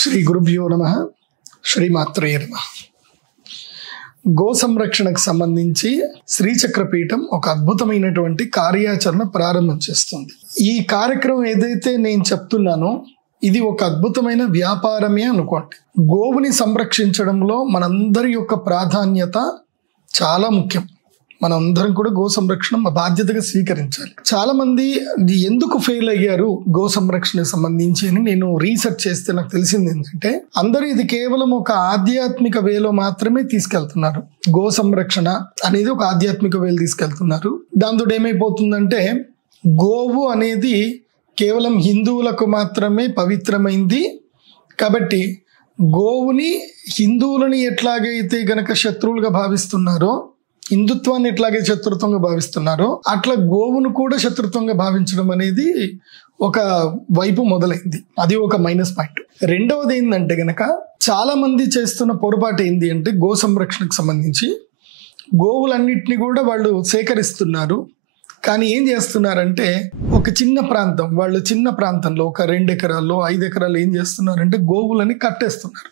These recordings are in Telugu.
శ్రీ గురుభ్యో నమః. శ్రీమాత్రే నమః. గో సంరక్షణకు సంబంధించి శ్రీచక్రపీఠం ఒక అద్భుతమైనటువంటి కార్యాచరణ ప్రారంభం చేస్తుంది. ఈ కార్యక్రమం ఏదైతే నేను చెప్తున్నానో ఇది ఒక అద్భుతమైన వ్యాపారమే అనుకోండి. గోవుని సంరక్షించడంలో మనందరి యొక్క ప్రాధాన్యత చాలా ముఖ్యం. మనందరం కూడా గో సంరక్షణ బాధ్యతగా స్వీకరించాలి. చాలా మంది ఎందుకు ఫెయిల్ అయ్యారు గో సంరక్షణకు సంబంధించి అని నేను రీసెర్చ్ చేస్తే నాకు తెలిసింది ఏంటంటే, అందరూ ఇది కేవలం ఒక ఆధ్యాత్మిక వేలో మాత్రమే తీసుకెళ్తున్నారు. గో సంరక్షణ అనేది ఒక ఆధ్యాత్మిక వేలు తీసుకెళ్తున్నారు. దాంతో ఏమైపోతుందంటే, గోవు అనేది కేవలం హిందువులకు మాత్రమే పవిత్రమైంది కాబట్టి గోవుని హిందువులని ఎట్లాగైతే గనక శత్రువులుగా భావిస్తున్నారో, హిందుత్వాన్ని ఎట్లాగే శత్రుత్వంగా భావిస్తున్నారో అట్లా గోవును కూడా శత్రుత్వంగా భావించడం అనేది ఒక వైపు మొదలైంది. అది ఒక మైనస్ పాయింట్. రెండవది ఏంటంటే గనక చాలా మంది చేస్తున్న పొరపాటు ఏంటి అంటే, గో సంరక్షణకు సంబంధించి గోవులన్నిటిని కూడా వాళ్ళు సేకరిస్తున్నారు. కానీ ఏం చేస్తున్నారంటే, ఒక చిన్న ప్రాంతంలో ఒక 2 ఎకరాల్లో 5 ఎకరాలు ఏం చేస్తున్నారంటే గోవులని కట్టేస్తున్నారు.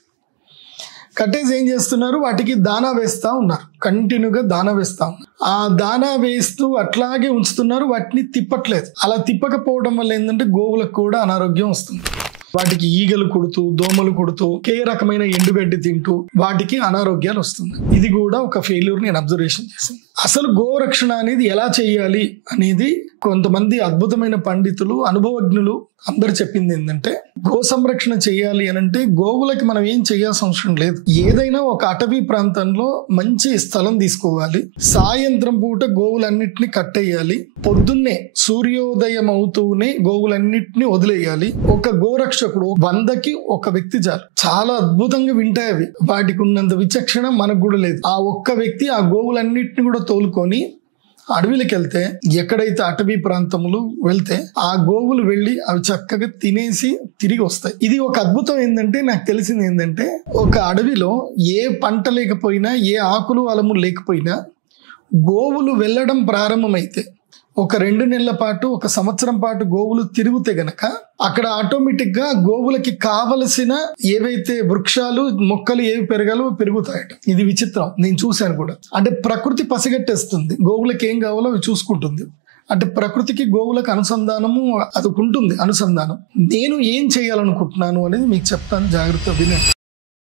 కట్టేసి ఏం చేస్తున్నారు, వాటికి దానా వేస్తూ ఉన్నారు. కంటిన్యూగా దానా వేస్తూ ఉన్నారు. ఆ దానా వేస్తూ అట్లాగే ఉంచుతున్నారు, వాటిని తిప్పట్లేదు. అలా తిప్పకపోవడం వల్ల ఏంటంటే గోవులకు కూడా అనారోగ్యం వస్తుంది. వాటికి ఈగలు కుడుతూ, దోమలు కుడుతూ, ఏ రకమైన ఎండుగడ్డి తింటూ వాటికి అనారోగ్యాలు వస్తుంది. ఇది కూడా ఒక ఫెయిల్యూర్ నేను అబ్జర్వేషన్ చేశాను. అసలు గోరక్షణ అనేది ఎలా చేయాలి అనేది కొంతమంది అద్భుతమైన పండితులు, అనుభవజ్ఞులు అందరు చెప్పింది ఏంటంటే, గో సంరక్షణ చేయాలి అని అంటే గోవులకి మనం ఏం చేయాల్సిన అవసరం లేదు. ఏదైనా ఒక అటవీ ప్రాంతంలో మంచి స్థలం తీసుకోవాలి. సాయంత్రం పూట గోవులన్నిటిని కట్టేయాలి. పొద్దున్నే సూర్యోదయం అవుతూనే గోవులన్నిటిని వదిలేయాలి. ఒక గోరక్షకుడు 100కి 1 వ్యక్తి చాలు. చాలా అద్భుతంగా వింటాయి అవి. వాటికి ఉన్నంత విచక్షణ మనకు కూడా లేదు. ఆ ఒక్క వ్యక్తి ఆ గోవులన్నిటిని కూడా తోలుకొని అడవికి వెళ్తే, ఎక్కడైతే అటవీ ప్రాంతములు వెళ్తే ఆ గోవులు వెళ్ళి అవి చక్కగా తినేసి తిరిగి వస్తాయి. ఇది ఒక అద్భుతం ఏంటంటే, నాకు తెలిసింది ఏంటంటే, ఒక అడవిలో ఏ పంట లేకపోయినా, ఏ ఆకులు అలము లేకపోయినా గోవులు వెళ్ళడం ప్రారంభమైతే ఒక 2 నెలల పాటు, 1 సంవత్సరం పాటు గోవులు తిరిగితే గనక అక్కడ ఆటోమేటిక్ గా గోవులకి కావలసిన ఏవైతే వృక్షాలు, మొక్కలు ఏవి పెరగాలో పెరుగుతాయట. ఇది విచిత్రం, నేను చూశాను కూడా. అంటే ప్రకృతి పసిగట్టేస్తుంది, గోవులకి ఏం కావాలో అవి చూసుకుంటుంది. అంటే ప్రకృతికి గోవులకు అనుసంధానము అది ఉంటుంది. అనుసంధానం నేను ఏం చేయాలనుకుంటున్నాను అనేది మీకు చెప్తాను, జాగ్రత్తగా వినండి.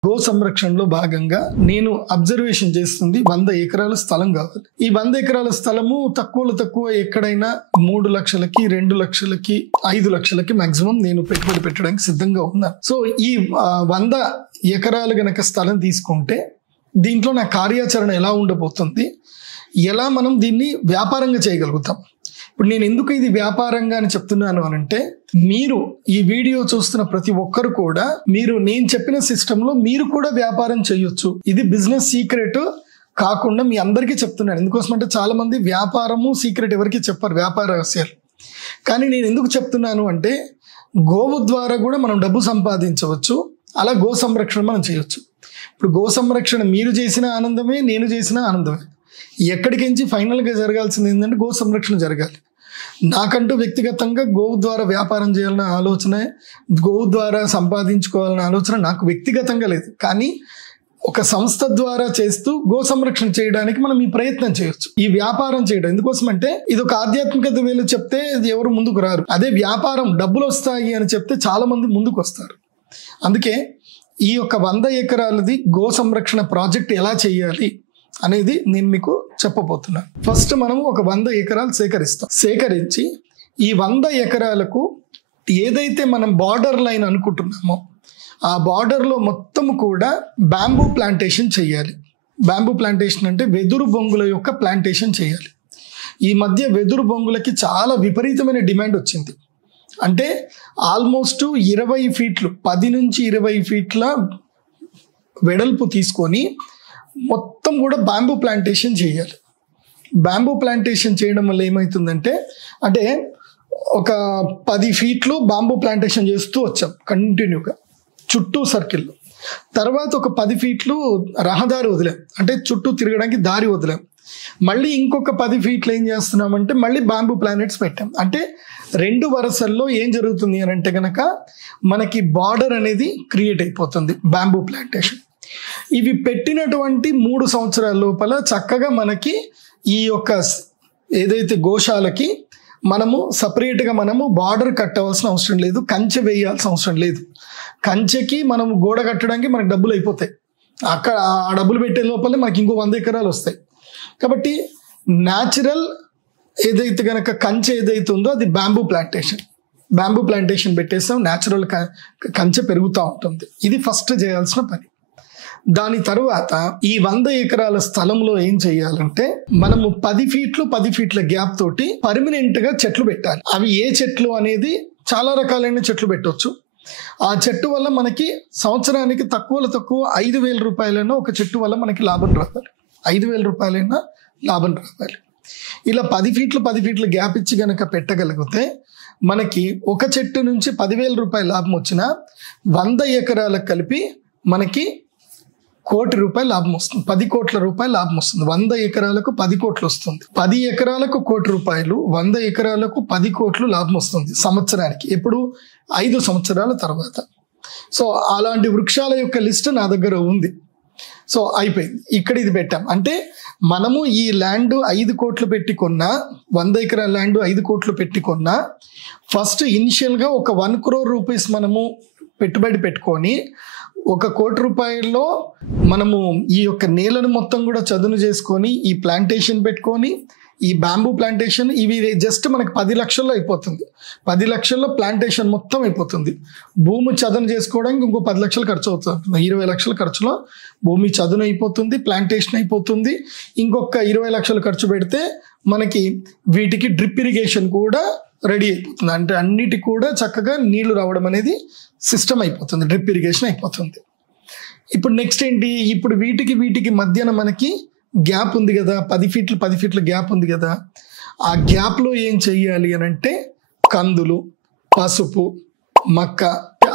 గో సంరక్షణలో భాగంగా నేను అబ్జర్వేషన్ చేస్తుంది 100 ఎకరాల స్థలం కావాలి. ఈ 100 ఎకరాల స్థలము తక్కువలో తక్కువ ఎక్కడైనా 3 లక్షలకి, 2 లక్షలకి, 5 లక్షలకి మాక్సిమం నేను పెట్టుబడి పెట్టడానికి సిద్ధంగా ఉన్నాను. సో ఈ 100 ఎకరాలు గనక స్థలం తీసుకుంటే దీంట్లో నా కార్యాచరణ ఎలా ఉండబోతుంది, ఎలా మనం దీన్ని వ్యాపారంగా చేయగలుగుతాం. ఇప్పుడు నేను ఎందుకు ఇది వ్యాపారంగా అని చెప్తున్నాను అనంటే, మీరు ఈ వీడియో చూస్తున్న ప్రతి ఒక్కరు కూడా నేను చెప్పిన సిస్టంలో మీరు కూడా వ్యాపారం చేయొచ్చు. ఇది బిజినెస్ సీక్రెట్ కాకుండా మీ అందరికీ చెప్తున్నాను. ఎందుకోసం అంటే చాలా మంది వ్యాపారము సీక్రెట్ ఎవరికి చెప్పారు, వ్యాపార రహస్యాలు. కానీ నేను ఎందుకు చెప్తున్నాను అంటే, గోవు ద్వారా కూడా మనం డబ్బు సంపాదించవచ్చు. అలా గో సంరక్షణ మనం చేయొచ్చు. ఇప్పుడు గో సంరక్షణ మీరు చేసిన ఆనందమే, నేను చేసిన ఆనందమే. ఎక్కడికించి ఫైనల్గా జరగాల్సింది ఏంటంటే గో సంరక్షణ జరగాలి. నాకంటూ వ్యక్తిగతంగా గోవు ద్వారా వ్యాపారం చేయాలన్న ఆలోచన, గోవు ద్వారా సంపాదించుకోవాలన్న ఆలోచన నాకు వ్యక్తిగతంగా లేదు. కానీ ఒక సంస్థ ద్వారా చేస్తూ గో సంరక్షణ చేయడానికి మనం ఈ ప్రయత్నం చేయొచ్చు, ఈ వ్యాపారం చేయడం. ఎందుకోసం అంటే ఇది ఒక ఆధ్యాత్మికత వేలు చెప్తే ఇది ఎవరు ముందుకు రారు. అదే వ్యాపారం డబ్బులు వస్తాయి అని చెప్తే చాలా మంది ముందుకు వస్తారు. అందుకే ఈ యొక్క 100 ఎకరాలది గో సంరక్షణ ప్రాజెక్ట్ ఎలా చేయాలి అనేది నేను మీకు చెప్పబోతున్నాను. ఫస్ట్ మనం ఒక 100 ఎకరాలు సేకరించి ఈ 100 ఎకరాలకు ఏదైతే మనం బార్డర్ లైన్ అనుకుంటున్నామో ఆ బార్డర్లో మొత్తం కూడా బ్యాంబూ ప్లాంటేషన్ చేయాలి. బ్యాంబూ ప్లాంటేషన్ అంటే వెదురు బొంగుల యొక్క ప్లాంటేషన్ చేయాలి. ఈ మధ్య వెదురు బొంగులకి చాలా విపరీతమైన డిమాండ్ వచ్చింది. అంటే ఆల్మోస్ట్ 20 ఫీట్లు, 10 నుంచి 20 ఫీట్ల వెడల్పు తీసుకొని మొత్తం కూడా బ్యాంబూ ప్లాంటేషన్ చేయాలి. బ్యాంబూ ప్లాంటేషన్ చేయడం వల్ల ఏమవుతుందంటే, అంటే ఒక 10 ఫీట్లు బాంబూ ప్లాంటేషన్ చేస్తూ వచ్చాం కంటిన్యూగా చుట్టూ సర్కిల్లో. తర్వాత ఒక 10 ఫీట్లు రహదారి వదిలాం, అంటే చుట్టూ తిరగడానికి దారి వదిలాం. మళ్ళీ ఇంకొక 10 ఫీట్లు ఏం చేస్తున్నామంటే మళ్ళీ బ్యాంబూ ప్లానెట్స్ పెట్టాం. అంటే 2 వరుసల్లో ఏం జరుగుతుంది అని అంటే కనుక మనకి బార్డర్ అనేది క్రియేట్ అయిపోతుంది బ్యాంబూ ప్లాంటేషన్. ఇవి పెట్టినటువంటి 3 సంవత్సరాల లోపల చక్కగా మనకి ఈ యొక్క ఏదైతే గోశాలకి మనము సపరేట్గా మనము బార్డర్ కట్టవలసిన అవసరం లేదు, కంచె వేయాల్సిన అవసరం లేదు. కంచెకి మనము గోడ కట్టడానికి మనకు డబ్బులు అయిపోతాయి. అక్కడ ఆ డబ్బులు పెట్టే లోపలే మనకి ఇంకో 100 ఎకరాలు వస్తాయి. కాబట్టి న్యాచురల్ ఏదైతే కనుక కంచె ఏదైతే ఉందో అది బ్యాంబూ ప్లాంటేషన్ పెట్టేస్తాం, న్యాచురల్ కంచె పెరుగుతూ ఉంటుంది. ఇది ఫస్ట్ చేయాల్సిన పని. దాని తర్వాత ఈ 100 ఎకరాల స్థలంలో ఏం చేయాలంటే మనము 10 ఫీట్ల గ్యాప్ తోటి పర్మనెంట్ గా చెట్లు పెట్టాలి. అవి ఏ చెట్లు అనేది చాలా రకాలైన చెట్లు పెట్టవచ్చు. ఆ చెట్టు వల్ల మనకి సంవత్సరానికి తక్కువ 5,000 రూపాయలైనా ఒక చెట్టు వల్ల మనకి లాభం రావాలి. 5,000 రూపాయలైనా లాభం రావాలి. ఇలా 10 ఫీట్ల గ్యాప్ ఇచ్చి కనుక పెట్టగలిగితే మనకి ఒక చెట్టు నుంచి 10,000 రూపాయల లాభం వచ్చినా 100 ఎకరాలకు కలిపి మనకి 1 కోటి రూపాయల లాభం వస్తుంది. 10 కోట్ల రూపాయల లాభం వస్తుంది. 100 ఎకరాలకు 10 కోట్లు వస్తుంది. 10 ఎకరాలకు 1 కోటి రూపాయలు, 100 ఎకరాలకు 10 కోట్లు లాభం వస్తుంది సంవత్సరానికి. ఎప్పుడు? 5 సంవత్సరాల తర్వాత. సో అలాంటి వృక్షాల యొక్క లిస్ట్ నా దగ్గర ఉంది. సో అయిపోయింది. ఇక్కడ ఇది పెట్టాం. అంటే మనము ఈ ల్యాండ్ 5 కోట్లు పెట్టి కొన్నా, 100 ఎకరాల ల్యాండ్ 5 కోట్లు పెట్టి కొన్నా, ఫస్ట్ ఇనిషియల్గా ఒక 1 crore రూపీస్ మనము పెట్టుబడి పెట్టుకొని 1 కోటి రూపాయల్లో మనము ఈ యొక్క నేలను మొత్తం కూడా చదును చేసుకొని ఈ ప్లాంటేషన్ పెట్టుకొని ఈ బ్యాంబూ ప్లాంటేషన్ ఇవి జస్ట్ మనకి 10 లక్షల్లో అయిపోతుంది. 10 లక్షల్లో ప్లాంటేషన్ మొత్తం అయిపోతుంది. భూమి చదును చేసుకోవడానికి ఇంకో 10 లక్షలు ఖర్చు అవుతుంది. 20 లక్షల ఖర్చులో భూమి చదును అయిపోతుంది, ప్లాంటేషన్ అయిపోతుంది. ఇంకొక 20 లక్షలు ఖర్చు పెడితే మనకి వీటికి డ్రిప్ ఇరిగేషన్ కూడా రెడీ అయిపోతుంది. అంటే అన్నిటికి కూడా చక్కగా నీళ్లు రావడం అనేది సిస్టమ్ అయిపోతుంది, డ్రిప్ ఇరిగేషన్ అయిపోతుంది. ఇప్పుడు నెక్స్ట్ ఏంటి? ఇప్పుడు వీటికి మధ్యన మనకి గ్యాప్ ఉంది కదా, 10 ఫీట్ల గ్యాప్ ఉంది కదా. ఆ గ్యాప్లో ఏం చెయ్యాలి అని అంటే కందులు, పసుపు, మక్క,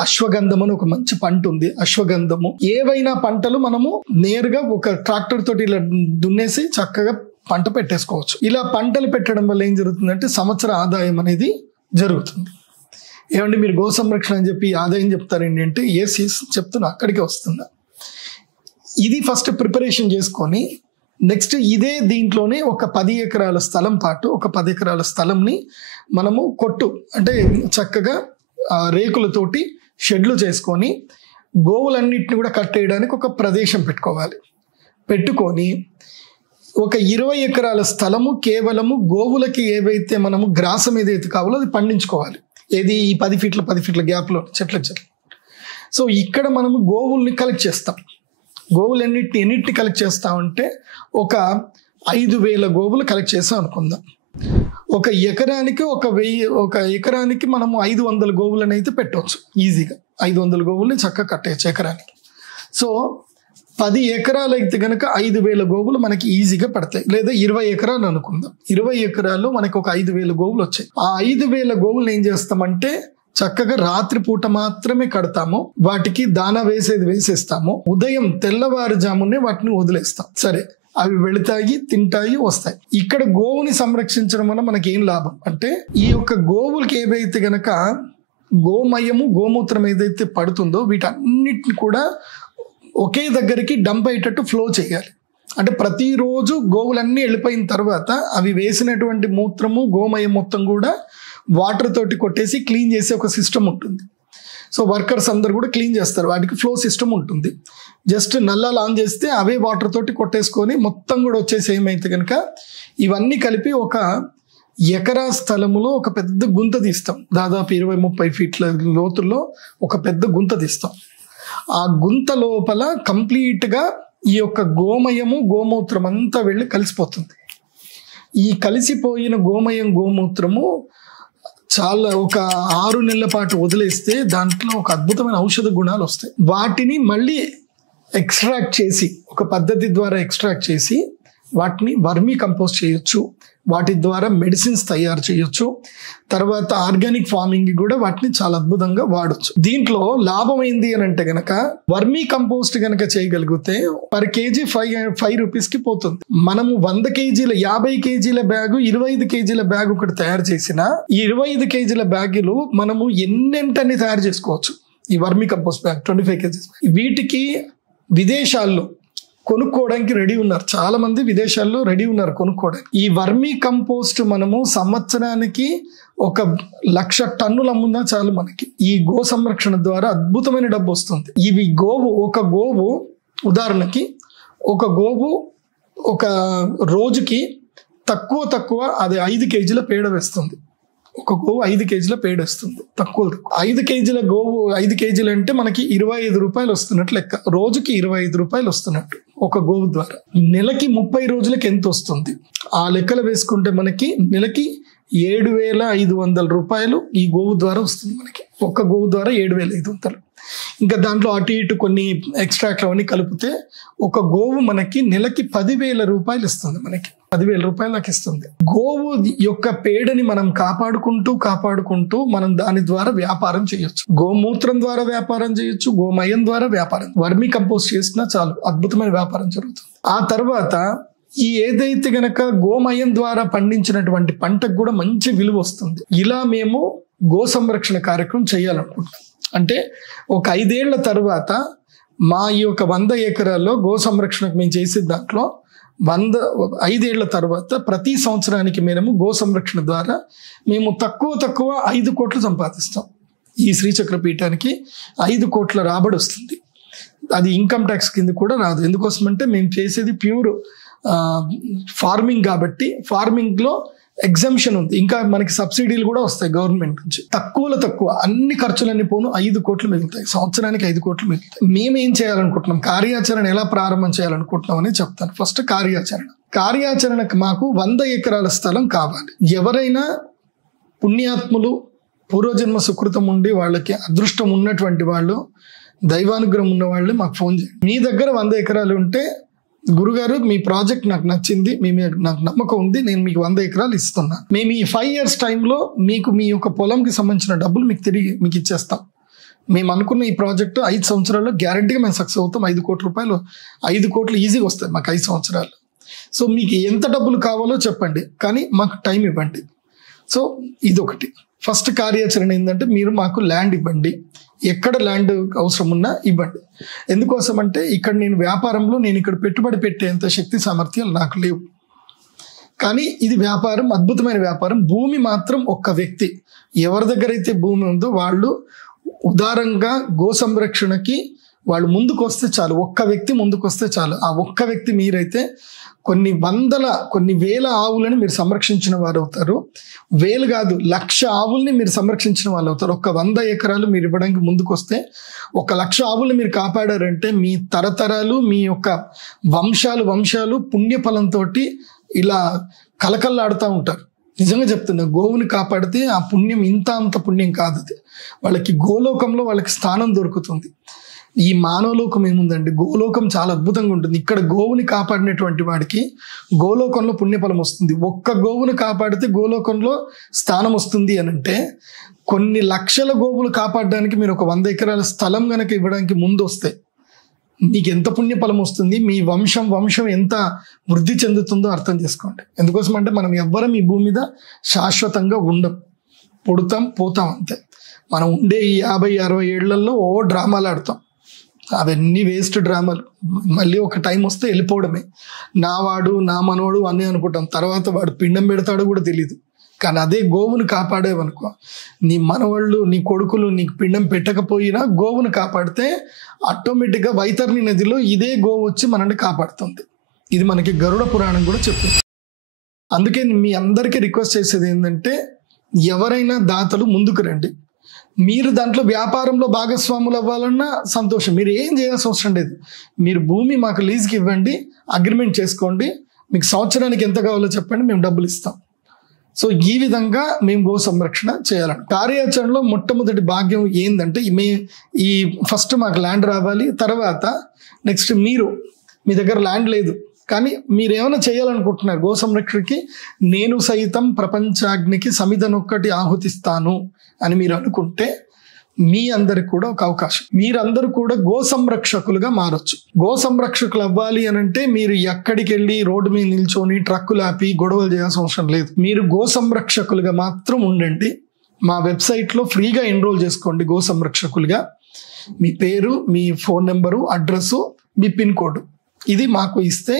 అశ్వగంధం అని ఒక మంచి పంట ఉంది. అశ్వగంధము ఏవైనా పంటలు మనము నేరుగా ఒక ట్రాక్టర్ తోటి ఇలా దున్నేసి చక్కగా పంట పెట్టేసుకోవచ్చు. ఇలా పంటలు పెట్టడం వల్ల ఏం జరుగుతుందంటే సంవత్సర ఆదాయం అనేది జరుగుతుంది. ఏమంటే మీరు గో సంరక్షణ అని చెప్పి ఆదాయం చెప్తారండి అంటే ఎస్ చెప్తున్నా, అక్కడికే వస్తున్నా. ఇది ఫస్ట్ ప్రిపరేషన్ చేసుకొని నెక్స్ట్ ఇదే దీంట్లోనే ఒక 10 ఎకరాల స్థలం పాటు ఒక 10 ఎకరాల స్థలంని మనము అంటే చక్కగా రేకులతోటి షెడ్లు చేసుకొని గోవులన్నిటిని కూడా కట్టేయడానికి ఒక ప్రదేశం పెట్టుకొని ఒక 20 ఎకరాల స్థలము కేవలము గోవులకి ఏవైతే మనము గ్రాసం ఏదైతే కావాలో అది పండించుకోవాలి. ఏది? ఈ 10 ఫీట్ల గ్యాప్లో చెట్లు. సో ఇక్కడ మనము గోవుల్ని కలెక్ట్ చేస్తాం. ఎన్నిటిని కలెక్ట్ చేస్తామంటే ఒక 5,000 గోవులు కలెక్ట్ చేస్తాం అనుకుందాం. ఒక ఎకరానికి మనము 500 గోవులను అయితే పెట్టవచ్చు ఈజీగా. 500 గోవుల్ని చక్కగా కట్టేయచ్చు ఎకరానికి. సో 10 ఎకరాలు అయితే కనుక 5,000 గోవులు మనకి ఈజీగా పడతాయి. లేదా 20 ఎకరాలు అనుకుందాం. 20 ఎకరాల్లో మనకి ఒక 5,000 గోవులు వచ్చాయి. ఆ 5,000 గోవులు ఏం చేస్తామంటే చక్కగా రాత్రి పూట మాత్రమే కడతాము. వాటికి దానా వేసేస్తాము. ఉదయం తెల్లవారుజామునే వాటిని వదిలేస్తాం. సరే, అవి వెళతాయి, తింటాయి, వస్తాయి. ఇక్కడ గోవుని సంరక్షించడం వల్ల మనకి ఏం లాభం అంటే ఈ యొక్క గోవులకి ఏవైతే గనక గోమయము, గోమూత్రం ఏదైతే పడుతుందో వీటన్నిటిని కూడా ఒకే దగ్గరికి డంప్ అయ్యేటట్టు ఫ్లో చేయాలి. అంటే ప్రతిరోజు గోవులన్నీ వెళ్ళిపోయిన తర్వాత అవి వేసినటువంటి మూత్రము, గోమయం మొత్తం కూడా వాటర్ తోటి కొట్టేసి క్లీన్ చేసే ఒక సిస్టమ్ ఉంటుంది. సో వర్కర్స్ అందరు కూడా క్లీన్ చేస్తారు. వాటికి ఫ్లో సిస్టమ్ ఉంటుంది. జస్ట్ నల్లాలు ఆన్ చేస్తే అవే వాటర్ తోటి కొట్టేసుకొని మొత్తం కూడా వచ్చేసి ఏమైతే కనుక ఇవన్నీ కలిపి ఒక ఎకరా స్థలములో ఒక పెద్ద గుంత తీస్తాం. దాదాపు 20-30 ఫీట్ల లోతుల్లో ఒక పెద్ద గుంత తీస్తాం. ఆ గుంత లోపల కంప్లీట్గా ఈ యొక్క గోమయము, గోమూత్రం అంతా వెళ్ళి కలిసిపోతుంది. ఈ కలిసిపోయిన గోమయం, గోమూత్రము చాలా ఒక 6 నెలల పాటు వదిలేస్తే దాంట్లో ఒక అద్భుతమైన ఔషధ గుణాలు వస్తాయి. వాటిని మళ్ళీ ఎక్స్ట్రాక్ట్ చేసి ఒక పద్ధతి ద్వారా ఎక్స్ట్రాక్ట్ చేసి వాటిని వర్మీ కంపోస్ట్ చేయొచ్చు, వాటి ద్వారా మెడిసిన్స్ తయారు చేయొచ్చు, తర్వాత ఆర్గానిక్ ఫార్మింగ్ కూడా వాటిని చాలా అద్భుతంగా వాడచ్చు. దీంట్లో లాభం ఏంది అని అంటే గనక వర్మీ కంపోస్ట్ గనక చేయగలిగితే పర్ కేజీ 5 రూపీస్కి పోతుంది. మనము 100 కేజీల 50 కేజీల బ్యాగు 25 కేజీల బ్యాగ్ ఒకటి తయారు చేసిన ఈ 25 కేజీల బ్యాగులు మనము ఎన్నెంటని తయారు చేసుకోవచ్చు. ఈ వర్మీ కంపోస్ట్ బ్యాగ్ 25 కేజీస్ వీటికి విదేశాల్లో కొనుక్కోవడానికి రెడీ ఉన్నారు. చాలా మంది విదేశాల్లో రెడీ ఉన్నారు కొనుక్కోవడానికి. ఈ వర్మీ కంపోస్ట్ మనము సంవత్సరానికి 1,00,000 టన్నులు అమ్మున్నా చాలు మనకి. ఈ గో సంరక్షణ ద్వారా అద్భుతమైన డబ్బు వస్తుంది. ఇవి ఒక గోవు ఉదాహరణకి ఒక గోవు ఒక రోజుకి తక్కువ అది 5 కేజీల పేడ వేస్తుంది. ఒక గోవు 5 కేజీల పేడ వేస్తుంది. తక్కువ 5 కేజీల గోవు 5 కేజీలు అంటే మనకి 25 రూపాయలు వస్తున్నట్టు లెక్క. రోజుకి 25 రూపాయలు వస్తున్నట్టు ఒక గోవు ద్వారా. నెలకి 30 రోజులకి ఎంత వస్తుంది ఆ లెక్కలు వేసుకుంటే మనకి నెలకి 7,500 రూపాయలు ఈ గోవు ద్వారా వస్తుంది మనకి. ఒక్క గోవు ద్వారా 7,500. ఇంకా దాంట్లో అటు ఇటు కొన్ని ఎక్స్ట్రాక్ట్లు అవన్నీ కలిపితే ఒక గోవు మనకి నెలకి 10,000 రూపాయలు ఇస్తుంది. మనకి 10,000 రూపాయలు నాకు ఇస్తుంది. గోవు యొక్క పేడని మనం కాపాడుకుంటూ మనం దాని ద్వారా వ్యాపారం చేయొచ్చు. గోమూత్రం ద్వారా వ్యాపారం చేయొచ్చు, గోమయం ద్వారా వ్యాపారం. వర్మీ కంపోస్ట్ చేసినా చాలు అద్భుతమైన వ్యాపారం జరుగుతుంది. ఆ తర్వాత ఈ ఏదైతే గనక గోమయం ద్వారా పండించినటువంటి పంటకు కూడా మంచి విలువ వస్తుంది. ఇలా మేము గో సంరక్షణ కార్యక్రమం చేయాలనుకుంటున్నాం. అంటే ఒక 5 ఏళ్ల తర్వాత మా ఈ యొక్క 100 ఎకరాల్లో గో సంరక్షణకు మేము చేసే దాంట్లో 5 ఏళ్ల తర్వాత ప్రతి సంవత్సరానికి మేము గో సంరక్షణ ద్వారా మేము తక్కువ 5 కోట్లు సంపాదిస్తాం. ఈ శ్రీచక్ర పీఠానికి 5 కోట్ల రాబడి వస్తుంది. అది ఇన్కమ్ ట్యాక్స్ కింద కూడా రాదు. ఎందుకోసమంటే మేము చేసేది ప్యూర్ ఫార్మింగ్ కాబట్టి ఫార్మింగ్లో ఎగ్జంప్షన్ ఉంది. ఇంకా మనకి సబ్సిడీలు కూడా వస్తాయి గవర్నమెంట్ నుంచి. తక్కువ అన్ని ఖర్చులన్నీ పోను 5 కోట్లు మిగులుతాయి. సంవత్సరానికి 5 కోట్లు మిగులుతాయి. మేమేం చేయాలనుకుంటున్నాం, కార్యాచరణ ఎలా ప్రారంభం చేయాలనుకుంటున్నాం అని చెప్తాను. ఫస్ట్ కార్యాచరణకు మాకు 100 ఎకరాల స్థలం కావాలి. ఎవరైనా పుణ్యాత్ములు పూర్వజన్మ సుకృతం ఉండి వాళ్ళకి అదృష్టం ఉన్నటువంటి వాళ్ళు, దైవానుగ్రహం ఉన్న వాళ్ళు మాకు ఫోన్ చేయండి. మీ దగ్గర 100 ఎకరాలు ఉంటే గురుగారు మీ ప్రాజెక్ట్ నాకు నచ్చింది, నాకు నమ్మకం ఉంది, నేను మీకు 100 ఎకరాలు ఇస్తున్నాను. మేము ఈ 5 years టైంలో మీకు మీ యొక్క పొలంకి సంబంధించిన డబ్బులు మీకు ఇచ్చేస్తాం. మేము అనుకున్న ఈ ప్రాజెక్టు 5 సంవత్సరాల్లో గ్యారంటీగా మేము సక్సెస్ అవుతాం. 5 కోట్ల రూపాయలు 5 కోట్లు ఈజీగా వస్తాయి మాకు 5 సంవత్సరాలు. సో మీకు ఎంత డబ్బులు కావాలో చెప్పండి, కానీ మాకు టైం ఇవ్వండి. సో ఇదొకటి. ఫస్ట్ కార్యాచరణ ఏంటంటే మీరు మాకు ల్యాండ్ ఇవ్వండి, ఎక్కడ ల్యాండ్ అవసరం ఉన్నా ఇవ్వండి. ఎందుకోసం అంటే ఇక్కడ నేను ఇక్కడ పెట్టుబడి పెట్టేంత శక్తి సామర్థ్యాలు నాకు లేవు. కానీ ఇది వ్యాపారం, అద్భుతమైన వ్యాపారం. భూమి మాత్రం ఒక్క వ్యక్తి ఎవరి దగ్గర అయితే భూమి ఉందో వాళ్ళు ఉదారంగా గో సంరక్షణకి వాళ్ళు ముందుకు వస్తే చాలు. ఒక్క వ్యక్తి ముందుకు వస్తే చాలు. ఆ ఒక్క వ్యక్తి మీరైతే కొన్ని వేల ఆవులని మీరు సంరక్షించిన వారు అవుతారు. వేలు కాదు, 1,00,000 ఆవుల్ని మీరు సంరక్షించిన వాళ్ళు అవుతారు. 100 ఎకరాలు మీరు ఇవ్వడానికి ముందుకు వస్తే 1,00,000 ఆవుల్ని మీరు కాపాడారంటే మీ తరతరాలు, మీ యొక్క వంశాలు పుణ్యఫలంతో ఇలా కలకల్లాడుతూ ఉంటారు. నిజంగా చెప్తున్నా, గోవుని కాపాడితే ఆ పుణ్యం అంత పుణ్యం కాదు. అది వాళ్ళకి గోలోకంలో వాళ్ళకి స్థానం దొరుకుతుంది. ఈ మానవలోకం ఏముందండి, గోలోకం చాలా అద్భుతంగా ఉంటుంది. ఇక్కడ గోవుని కాపాడినటువంటి వాడికి గోలోకంలో పుణ్యఫలం వస్తుంది. ఒక్క గోవుని కాపాడితే గోలోకంలో స్థానం వస్తుంది అని అంటే కొన్ని లక్షల గోవులు కాపాడడానికి మీరు ఒక 100 ఎకరాల స్థలం కనుక ఇవ్వడానికి ముందు వస్తే మీకు ఎంత పుణ్యఫలం వస్తుంది, మీ వంశం ఎంత వృద్ధి చెందుతుందో అర్థం చేసుకోండి. ఎందుకోసం అంటే మనం ఎవ్వరం ఈ భూమి మీద శాశ్వతంగా ఉండం, పుడతాం పోతాం అంతే. మనం ఉండే ఈ 50-60 ఏళ్లలో డ్రామాలు ఆడతాం. అవన్నీ వేస్ట్ డ్రామాలు. మళ్ళీ ఒక టైం వస్తే వెళ్ళిపోవడమే. నావాడు నా మనవాడు అని అనుకుంటాం. తర్వాత వాడు పిండం పెడతాడో కూడా తెలియదు. కానీ అదే గోవును కాపాడేవనుకో, నీ మనవాళ్ళు నీ కొడుకులు నీకు పిండం పెట్టకపోయినా గోవును కాపాడితే ఆటోమేటిక్గా వైతరణి నదిలో ఇదే గోవు వచ్చి మనల్ని కాపాడుతుంది. ఇది మనకి గరుడ పురాణం కూడా చెప్తుంది. అందుకే మీ అందరికీ రిక్వెస్ట్ చేసేది ఏంటంటే ఎవరైనా దాతలు ముందుకు రండి. మీరు దాంట్లో వ్యాపారంలో భాగస్వాములు అవ్వాలన్నా సంతోషం. మీరు ఏం చేయాల్సిన అవసరం లేదు. మీరు భూమి మాకు లీజ్కి ఇవ్వండి, అగ్రిమెంట్ చేసుకోండి, మీకు సంవత్సరానికి ఎంత కావాలో చెప్పండి, మేము డబ్బులు ఇస్తాం. సో ఈ విధంగా మేము గో సంరక్షణ చేయాలని కార్యాచరణలో మొట్టమొదటి భాగ్యం ఏంటంటే ఫస్ట్ మాకు ల్యాండ్ రావాలి. తర్వాత నెక్స్ట్ మీ దగ్గర ల్యాండ్ లేదు, కానీ మీరు ఏమైనా చేయాలనుకుంటున్నారు గో సంరక్షణకి, నేను సైతం ప్రపంచాగ్నికి సమిధనొక్కటి ఆహుతిస్తాను అని మీరు అనుకుంటే మీ అందరికి కూడా ఒక అవకాశం. మీరందరూ కూడా గో సంరక్షకులుగా మారొచ్చు. గో సంరక్షకులు అవ్వాలి అని అంటే మీరు ఎక్కడికి వెళ్ళి రోడ్డు మీద నిల్చొని ట్రక్కులు ఆపి గొడవలు చేయాల్సిన అవసరం లేదు. మీరు గో సంరక్షకులుగా మాత్రం ఉండండి. మా వెబ్సైట్లో ఫ్రీగా ఎన్రోల్ చేసుకోండి గో సంరక్షకులుగా. మీ పేరు, మీ ఫోన్ నెంబరు, అడ్రస్సు, మీ పిన్ కోడ్ ఇది మాకు ఇస్తే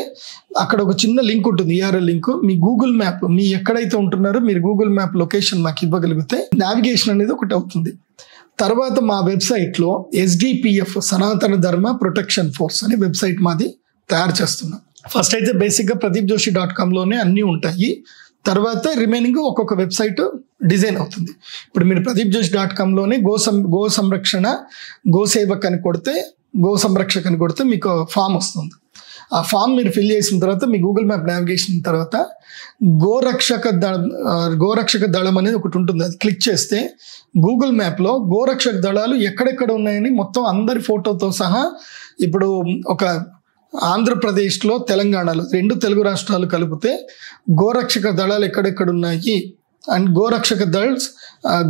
అక్కడ ఒక చిన్న లింక్ ఉంటుంది, URL లింక్. మీ గూగుల్ మ్యాప్, మీ ఎక్కడైతే ఉంటున్నారో మీరు గూగుల్ మ్యాప్ లొకేషన్ మాకు ఇవ్వగలిగితే నావిగేషన్ అనేది ఒకటి అవుతుంది. తర్వాత మా వెబ్సైట్లో SDPF సనాతన ధర్మ ప్రొటెక్షన్ ఫోర్స్ అని వెబ్సైట్ మాది తయారు చేస్తున్నాం. ఫస్ట్ అయితే బేసిక్గా pradeepjoshi.comలోనే అన్నీ ఉంటాయి. తర్వాత రిమైనింగ్ ఒక్కొక్క వెబ్సైట్ డిజైన్ అవుతుంది. ఇప్పుడు మీరు pradeepjoshi.comలోనే గో సంరక్షణ, గోసేవక్ అని కొడితే, గో సంరక్షక్ అని కొడితే మీకు ఫామ్ వస్తుంది. ఆ ఫామ్ మీరు ఫిల్ చేసిన తర్వాత మీ గూగుల్ మ్యాప్ నావిగేషన్ తర్వాత గోరక్షక దళం అనేది ఒకటి ఉంటుంది. అది క్లిక్ చేస్తే గూగుల్ మ్యాప్లో గోరక్షక దళాలు ఎక్కడెక్కడ ఉన్నాయని మొత్తం అందరి ఫోటోతో సహా, ఇప్పుడు ఒక ఆంధ్రప్రదేశ్లో, తెలంగాణలో 2 తెలుగు రాష్ట్రాలు కలిపితే గోరక్షక దళాలు ఎక్కడెక్కడ ఉన్నాయి అండ్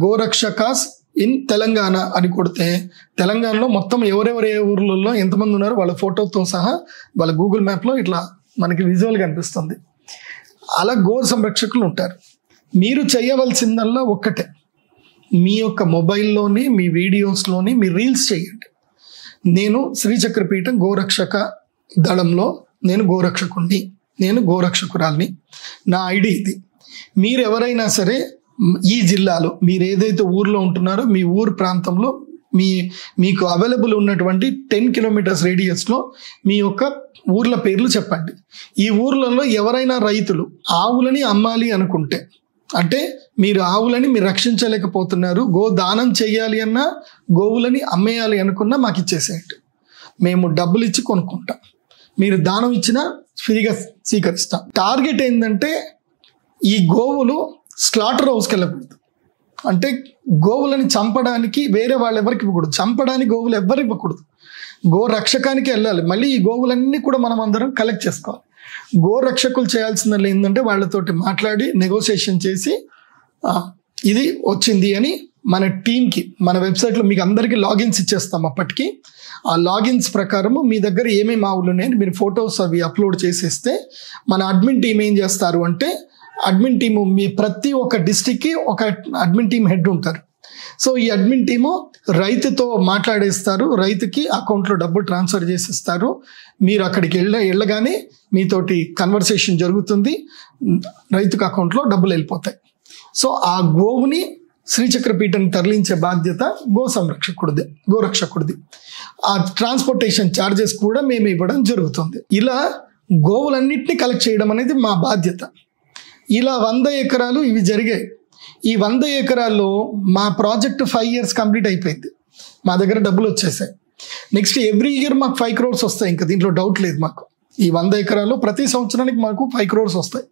గోరక్షకాస్ ఇన్ తెలంగాణ అని కొడితే తెలంగాణలో మొత్తం ఎవరెవరు ఏ ఊర్లలో ఎంతమంది ఉన్నారో వాళ్ళ ఫోటోతో సహా వాళ్ళ గూగుల్ మ్యాప్లో ఇట్లా మనకి విజువల్గా అనిపిస్తుంది. అలా గో సంరక్షకులు ఉంటారు. మీరు చేయవలసిందల్లా ఒక్కటే, మీ యొక్క మొబైల్లోని, మీ వీడియోస్లోని మీ రీల్స్ చేయండి. నేను శ్రీచక్రపీఠం గోరక్షక దళంలో నేను గోరక్షకుడిని, నేను గోరక్షకురాల్ని, నా ఐడి ఇది. మీరు ఎవరైనా సరే ఈ జిల్లాలో మీరు ఏదైతే ఊర్లో ఉంటున్నారో మీ ఊరు ప్రాంతంలో మీకు అవైలబుల్ ఉన్నటువంటి 10 కిలోమీటర్స్ రేడియస్లో మీ యొక్క ఊర్ల పేర్లు చెప్పండి. ఈ ఊర్లలో ఎవరైనా రైతులు ఆవులని అమ్మాలి అనుకుంటే, అంటే మీరు ఆవులని మీరు రక్షించలేకపోతున్నారు, గో దానం చేయాలి అన్నా, గోవులని అమ్మేయాలి అనుకున్నా మాకు ఇచ్చేసేయండి. మేము డబ్బులు ఇచ్చి కొనుక్కుంటాం. మీరు దానం ఇచ్చినా ఫ్రీగా స్వీకరిస్తాం. టార్గెట్ ఏంటంటే ఈ గోవులు స్లాటర్ హౌస్కి వెళ్ళకూడదు. అంటే గోవులని చంపడానికి వేరే వాళ్ళు ఎవరికి ఇవ్వకూడదు, చంపడానికి గోవులు ఎవరు ఇవ్వకూడదు, గో రక్షకానికి వెళ్ళాలి. మళ్ళీ ఈ గోవులన్నీ కూడా మనం అందరం కలెక్ట్ చేసుకోవాలి. గో రక్షకులు చేయాల్సింది ఏంటంటే వాళ్ళతోటి మాట్లాడి నెగోసియేషన్ చేసి ఇది వచ్చింది అని మన టీంకి, మన వెబ్సైట్లో మీకు అందరికీ లాగిన్స్ ఇచ్చేస్తాం. అప్పటికి ఆ లాగిన్స్ ప్రకారము మీ దగ్గర ఏమేమి ఆవులు ఉన్నాయని మీరు ఫొటోస్ అవి అప్లోడ్ చేసేస్తే మన అడ్మిన్ టీం ఏం చేస్తారు అంటే, అడ్మిన్ టీము మీ ప్రతి ఒక్క డిస్ట్రిక్ట్కి ఒక అడ్మిన్ టీం హెడ్ ఉంటారు. సో ఈ అడ్మిన్ టీము రైతుతో మాట్లాడేస్తారు, రైతుకి అకౌంట్లో డబ్బులు ట్రాన్స్ఫర్ చేసేస్తారు. మీరు అక్కడికి వెళ్ళగానే మీతోటి కన్వర్సేషన్ జరుగుతుంది, రైతుకి అకౌంట్లో డబ్బులు వెళ్ళిపోతాయి. సో ఆ గోవుని శ్రీచక్రపీఠాన్ని తరలించే బాధ్యత గోరక్షకుడిది. ఆ ట్రాన్స్పోర్టేషన్ ఛార్జెస్ కూడా మేము ఇవ్వడం జరుగుతుంది. ఇలా గోవులన్నింటినీ కలెక్ట్ చేయడం అనేది మా బాధ్యత. ఇలా 100 ఎకరాలు ఇవి జరిగాయి. ఈ 100 ఎకరాల్లో మా ప్రాజెక్ట్ 5 years కంప్లీట్ అయిపోయింది. మా దగ్గర డబ్బులు వచ్చేసాయి. నెక్స్ట్ ఎవ్రీ ఇయర్ మాకు 5 crores వస్తాయి. ఇంకా దీంట్లో డౌట్ లేదు మాకు. ఈ 100 ఎకరాల్లో ప్రతి సంవత్సరానికి మాకు 5 crores వస్తాయి.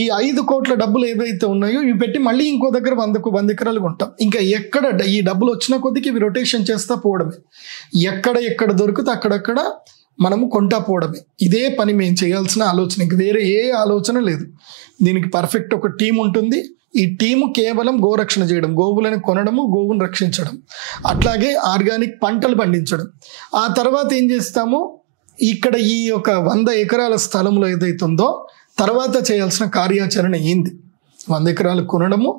ఈ 5 కోట్ల డబ్బులు ఏవైతే ఉన్నాయో ఇవి పెట్టి మళ్ళీ ఇంకో దగ్గర 100 ఎకరాలు కొంటాం. ఇంకా ఎక్కడ ఈ డబ్బులు వచ్చిన కొద్దికి ఇవి రొటేషన్ చేస్తా పోవడమే. ఎక్కడ దొరికితే అక్కడక్కడ మనము కొంటా పోవడమే. ఇదే పని మేము చేయాల్సిన ఆలోచన, ఇంక వేరే ఏ ఆలోచన లేదు. దీనికి పర్ఫెక్ట్ ఒక టీం ఉంటుంది. ఈ టీము కేవలం గోరక్షణ చేయడం, గోవులను కొనడము, గోవును రక్షించడం, అట్లాగే ఆర్గానిక్ పంటలు పండించడం. ఆ తర్వాత ఏం చేస్తాము, ఇక్కడ ఈ యొక్క 100 ఎకరాల స్థలంలో ఏదైతే ఉందో తర్వాత చేయాల్సిన కార్యాచరణ ఏంది, 100 ఎకరాలు కొనడము,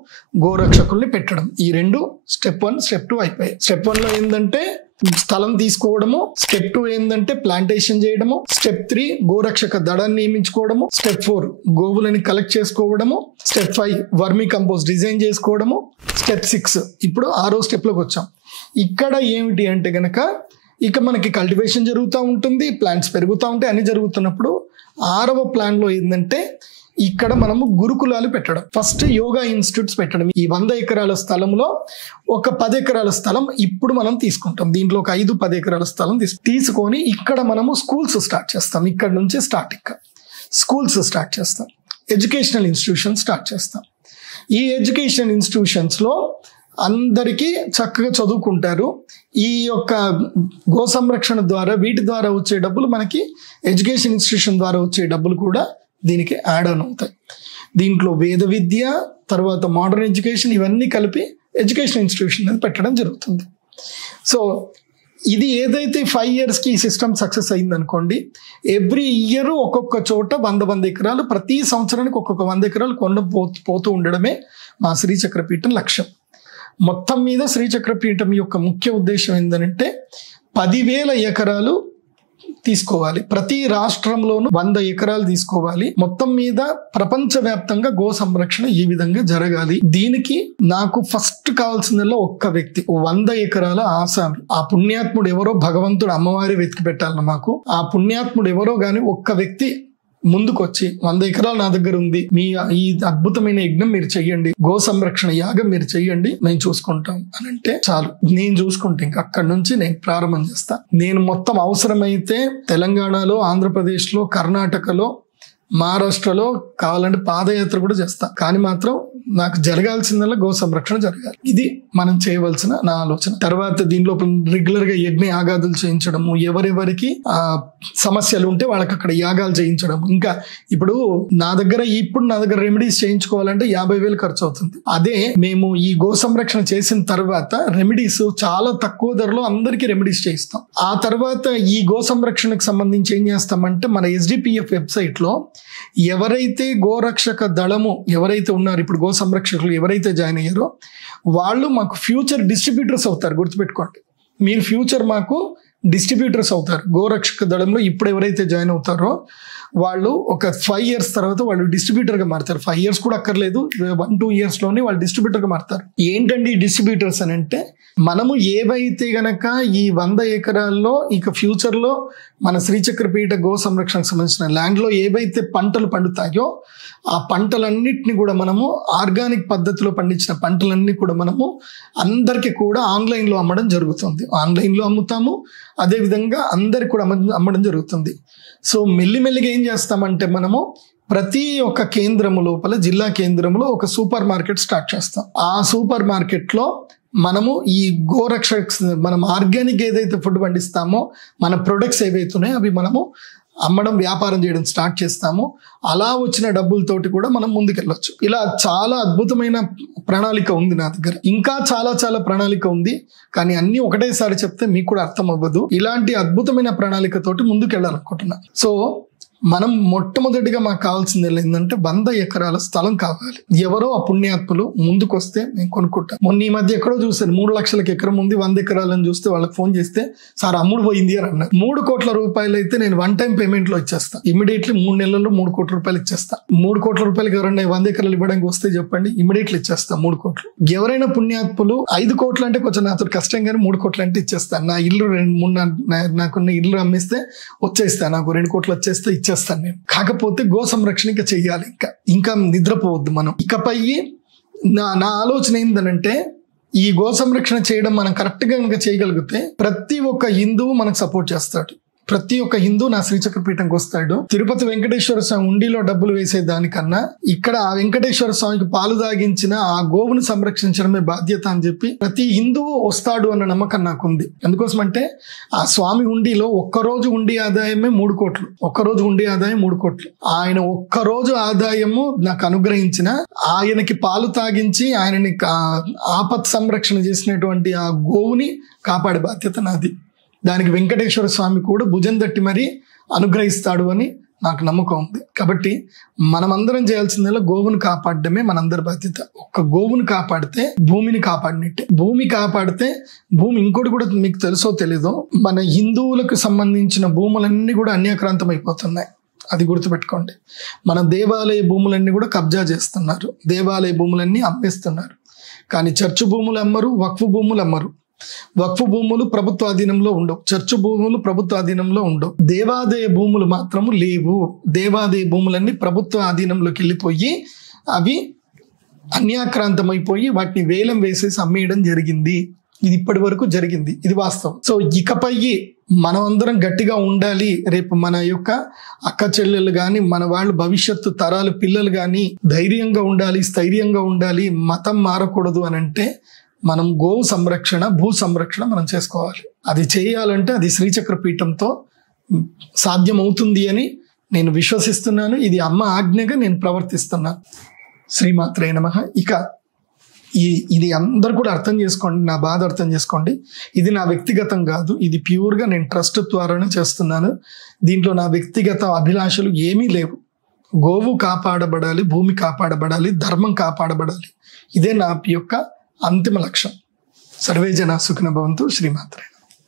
గోరక్షకుల్ని పెట్టడం. ఈ 2 స్టెప్ 1 స్టెప్ 2 అయిపోయాయి. స్టెప్ 1లో ఏంటంటే స్థలం తీసుకోవడము, స్టెప్ 2 ఏంటంటే ప్లాంటేషన్ చేయడము, స్టెప్ 3 గోరక్షక దళాన్ని నియమించుకోవడము, స్టెప్ 4 గోవులని కలెక్ట్ చేసుకోవడము, స్టెప్ 5 వర్మీ కంపోస్ట్ డిజైన్ చేసుకోవడము, స్టెప్ 6 ఇప్పుడు 6వ స్టెప్లోకి వచ్చాం. ఇక్కడ ఏమిటి అంటే గనక ఇక మనకి కల్టివేషన్ జరుగుతూ ఉంటుంది, ప్లాంట్స్ పెరుగుతూ ఉంటాయి, అన్ని జరుగుతున్నప్పుడు 6వ ప్లాన్లో ఏంటంటే ఇక్కడ మనము గురుకులాలు పెట్టడం, ఫస్ట్ యోగా ఇన్స్టిట్యూట్స్ పెట్టడం. ఈ 100 ఎకరాల స్థలంలో ఒక 10 ఎకరాల స్థలం ఇప్పుడు మనం తీసుకుంటాం. దీంట్లో ఒక 5-10 ఎకరాల స్థలం తీసుకొని ఇక్కడ మనము స్కూల్స్ స్టార్ట్ చేస్తాం. ఇక్కడ నుంచి స్కూల్స్ స్టార్ట్ చేస్తాం, ఎడ్యుకేషనల్ ఇన్స్టిట్యూషన్ స్టార్ట్ చేస్తాం. ఈ ఎడ్యుకేషనల్ ఇన్స్టిట్యూషన్స్లో అందరికీ చక్కగా చదువుకుంటారు. ఈ యొక్క గో సంరక్షణ ద్వారా వీటి ద్వారా వచ్చే డబ్బులు మనకి ఎడ్యుకేషన్ ఇన్స్టిట్యూషన్ ద్వారా వచ్చే డబ్బులు కూడా దీనికి యాడ్ ఆన్ అవుతాయి. దీంట్లో వేద విద్య, తర్వాత మోడర్న్ ఎడ్యుకేషన్ ఇవన్నీ కలిపి ఎడ్యుకేషన్ ఇన్స్టిట్యూషన్ అనేది పెట్టడం జరుగుతుంది. సో ఇది ఏదైతే 5 yearsకి ఈ సిస్టమ్ సక్సెస్ అయిందనుకోండి, ఎవ్రీ ఇయర్ ఒక్కొక్క చోట 100 ఎకరాలు, ప్రతి సంవత్సరానికి ఒక్కొక్క 100 ఎకరాలు పోతూ ఉండడమే మా శ్రీచక్రపీఠం లక్ష్యం. మొత్తం మీద శ్రీచక్రపీఠం యొక్క ముఖ్య ఉద్దేశం ఏంటంటే 10,000 ఎకరాలు తీసుకోవాలి. ప్రతి రాష్ట్రంలోనూ 100 ఎకరాలు తీసుకోవాలి. మొత్తం మీద ప్రపంచవ్యాప్తంగా గో సంరక్షణ ఈ విధంగా జరగాలి. దీనికి నాకు ఫస్ట్ కావాల్సిందల్లా ఒక్క వ్యక్తి, 100 ఎకరాల ఆసామి. ఆ పుణ్యాత్ముడు ఎవరో భగవంతుడు అమ్మవారి వెతికి పెట్టాలి. మాకు ఆ పుణ్యాత్ముడు ఎవరో గాని ఒక్క వ్యక్తి ముందుకొచ్చి 100 ఎకరాలు నా దగ్గర ఉంది, మీ ఈ అద్భుతమైన యజ్ఞం మీరు చెయ్యండి, గో సంరక్షణ యాగం మీరు చెయ్యండి, మేము చూసుకుంటాం అని అంటే చాలు. నేను చూసుకుంటే ఇంకా అక్కడి నుంచి నేను ప్రారంభం చేస్తా. నేను మొత్తం అవసరమైతే తెలంగాణలో, ఆంధ్రప్రదేశ్లో, కర్ణాటకలో, మహారాష్ట్రలో కావాలంటే పాదయాత్ర కూడా చేస్తా. కానీ మాత్రం నాకు జరగాల్సిందల్లా గో సంరక్షణ జరగాలి. ఇది మనం చేయవలసిన నా ఆలోచన. తర్వాత దీనిలో రెగ్యులర్ గా యజ్ఞ యాగాదులు చేయించడము, ఎవరెవరికి సమస్యలు ఉంటే వాళ్ళకి అక్కడ యాగాలు చేయించడం. ఇంకా ఇప్పుడు నా దగ్గర రెమెడీస్ చేయించుకోవాలంటే 50,000 ఖర్చు అవుతుంది. అదే మేము ఈ గో సంరక్షణ చేసిన తర్వాత రెమెడీస్ చాలా తక్కువ ధరలో అందరికీ రెమెడీస్ చేయిస్తాం. ఆ తర్వాత ఈ గో సంరక్షణకు సంబంధించి ఏం చేస్తామంటే మన SDPF వెబ్సైట్ లో ఎవరైతే గోరక్షక దళము ఎవరైతే ఉన్నారు, ఇప్పుడు గో సంరక్షకులు ఎవరైతే జాయిన్ అయ్యారో వాళ్ళు మాకు ఫ్యూచర్ డిస్ట్రిబ్యూటర్స్ అవుతారు. గుర్తుపెట్టుకోండి, మీరు ఫ్యూచర్ మాకు డిస్ట్రిబ్యూటర్స్ అవుతారు. గోరక్షక దళంలో ఇప్పుడు ఎవరైతే జాయిన్ అవుతారో వాళ్ళు ఒక 5 years తర్వాత వాళ్ళు డిస్ట్రిబ్యూటర్గా మారుతారు. 5 years కూడా అక్కర్లేదు, 1-2 years లోనే వాళ్ళు డిస్ట్రిబ్యూటర్గా మారుతారు. ఏంటండి డిస్ట్రిబ్యూటర్స్ అని అంటే, మనము ఏవైతే గనక ఈ 100 ఎకరాల్లో ఇక ఫ్యూచర్లో మన శ్రీచక్రపీఠ గో సంరక్షణకు సంబంధించిన ల్యాండ్లో ఏవైతే పంటలు పండుతాయో ఆ పంటలన్నిటిని కూడా మనము ఆర్గానిక్ పద్ధతిలో పండించిన పంటలన్నీ కూడా మనము అందరికీ కూడా ఆన్లైన్లో అమ్మడం జరుగుతుంది. ఆన్లైన్లో అమ్ముతాము, అదేవిధంగా అందరికి కూడా అమ్మడం జరుగుతుంది. సో మెల్లిమెల్లిగా ఏం చేస్తామంటే మనము ప్రతి ఒక్క కేంద్రము లోపల, జిల్లా కేంద్రంలో ఒక సూపర్ మార్కెట్ స్టార్ట్ చేస్తాం. ఆ సూపర్ మార్కెట్లో మనము ఈ గోరక్షక్ మనం ఆర్గానిక్ ఏదైతే ఫుడ్ పండిస్తామో మన ప్రొడక్ట్స్ ఏవైతే ఉన్నాయో అవి మనము అమ్మడం, వ్యాపారం చేయడం స్టార్ట్ చేస్తాము. అలా వచ్చిన డబ్బులతోటి కూడా మనం ముందుకెళ్ళొచ్చు. ఇలా చాలా అద్భుతమైన ప్రణాళిక ఉంది నా దగ్గర. ఇంకా చాలా ప్రణాళిక ఉంది, కానీ అన్ని ఒకటేసారి చెప్తే మీకు కూడా అర్థం అవ్వదు. ఇలాంటి అద్భుతమైన ప్రణాళికతోటి ముందుకెళ్ళాలనుకుంటున్నా. సో మనం మొట్టమొదటిగా మాకు కావాల్సింది ఏంటంటే 100 ఎకరాల స్థలం కావాలి. ఎవరో ఆ పుణ్యాత్ములు ముందుకు వస్తే మేము కొనుక్కుంటాం. మొన్న ఈ మధ్య ఎక్కడో చూసాను, 3 లక్షలకు ఎకరం ఉంది, 100 ఎకరాలని చూస్తే వాళ్ళకి ఫోన్ చేస్తే సార్ అమ్ముడు పోయింది అని అన్నారు. 3 కోట్ల రూపాయలు అయితే నేను 1 time పేమెంట్ లో ఇచ్చేస్తా. ఇమీడియట్లీ 3 నెలల్లో 3 కోట్ల రూపాయలు ఇచ్చేస్తా. 3 కోట్ల రూపాయలకి ఎవరైనా 100 ఎకరాలు ఇవ్వడానికి వస్తే చెప్పండి, ఇమీడియట్లీ ఇచ్చేస్తా 3 కోట్లు. ఎవరైనా పుణ్యాత్ములు 5 కోట్లు అంటే కొంచెం నాతో కష్టం, కానీ 3 కోట్లు అంటే ఇచ్చేస్తాను. నా ఇల్లు నాకున్న ఇల్లు అమ్మేస్తే వచ్చేస్తా, నాకు 2 కోట్లు వచ్చేస్తే ఇచ్చేస్తాను నేను. కాకపోతే గో సంరక్షణ ఇంకా చెయ్యాలి, ఇంకా నిద్రపోవద్దు మనం. ఇకపై నా ఆలోచన ఏంటంటే, ఈ గో సంరక్షణ చేయడం మనం కరెక్ట్ గా ఇంకా చేయగలిగితే ప్రతి ఒక్క హిందువు మనకు సపోర్ట్ చేస్తాడు. ప్రతి ఒక్క హిందూ నా శ్రీచక్రపీఠంకి వస్తాడు. తిరుపతి వెంకటేశ్వర స్వామి ఉండిలో డబ్బులు వేసే దానికన్నా ఇక్కడ ఆ వెంకటేశ్వర స్వామికి పాలు తాగించిన ఆ గోవును సంరక్షించడమే బాధ్యత అని చెప్పి ప్రతి హిందువు వస్తాడు అన్న నమ్మకం నాకు ఉంది. ఎందుకోసం అంటే ఆ స్వామి ఉండిలో ఒక్కరోజు ఉండి ఆదాయమే 3 కోట్లు. ఒక్కరోజు ఉండి ఆదాయం 3 కోట్లు. ఆయన ఒక్కరోజు ఆదాయము నాకు అనుగ్రహించిన, ఆయనకి పాలు తాగించి ఆయనని ఆపత్ సంరక్షణ చేసినటువంటి ఆ గోవుని కాపాడే బాధ్యత నాది. దానికి వెంకటేశ్వర స్వామి కూడా భుజం తట్టి మరీ అనుగ్రహిస్తాడు అని నాకు నమ్మకం ఉంది. కాబట్టి మనమందరం చేయాల్సిందల్లా గోవును కాపాడడమే మనందరి బాధ్యత. ఒక్క గోవును కాపాడితే భూమిని కాపాడినట్టే. భూమి కాపాడితే భూమి, ఇంకోటి కూడా మీకు తెలుసో తెలీదో, మన హిందువులకు సంబంధించిన భూములన్నీ కూడా అన్యాక్రాంతం అయిపోతున్నాయి. అది గుర్తుపెట్టుకోండి. మన దేవాలయ భూములన్నీ కూడా కబ్జా చేస్తున్నారు, దేవాలయ భూములన్నీ అమ్మేస్తున్నారు. కానీ చర్చు భూములు అమ్మరు, వక్ఫ్ భూములు అమ్మరు. వక్ఫ్ భూములు ప్రభుత్వ అధీనంలో ఉండవు, చర్చు భూములు ప్రభుత్వ అధీనంలో ఉండవు. దేవాదాయ భూములు మాత్రము లేవు. దేవాదాయ భూములన్నీ ప్రభుత్వ అధీనంలోకి వెళ్ళిపోయి అవి అన్యాక్రాంతమైపోయి వాటిని వేలం వేసేసి అమ్మేయడం జరిగింది. ఇది ఇప్పటి వరకు జరిగింది, ఇది వాస్తవం. సో ఇకపై మనం అందరం గట్టిగా ఉండాలి. రేపు మన యొక్క అక్క చెల్లెలు కానీ, మన వాళ్ళు భవిష్యత్తు తరాలు పిల్లలు కానీ ధైర్యంగా ఉండాలి, స్థైర్యంగా ఉండాలి. మతం మారకూడదు అని అంటే మనం గో సంరక్షణ, భూ సంరక్షణ మనం చేసుకోవాలి. అది చేయాలంటే అది శ్రీచక్ర పీఠంతో సాధ్యమవుతుంది అని నేను విశ్వసిస్తున్నాను. ఇది అమ్మ ఆజ్ఞగా నేను ప్రవర్తిస్తున్నాను. శ్రీమాత్రే నమః. ఇక ఇది అందరు కూడా అర్థం చేసుకోండి, నా బాధ అర్థం చేసుకోండి. ఇది నా వ్యక్తిగతం కాదు, ఇది ప్యూర్గా నేను ట్రస్ట్ ద్వారానే చేస్తున్నాను. దీంట్లో నా వ్యక్తిగత అభిలాషలు ఏమీ లేవు. గోవు కాపాడబడాలి, భూమి కాపాడబడాలి, ధర్మం కాపాడబడాలి. ఇదే నా యొక్క అంతిమ లక్ష్యం. సర్వే జనా సుఖినో భవంతు. శ్రీమాత్రే.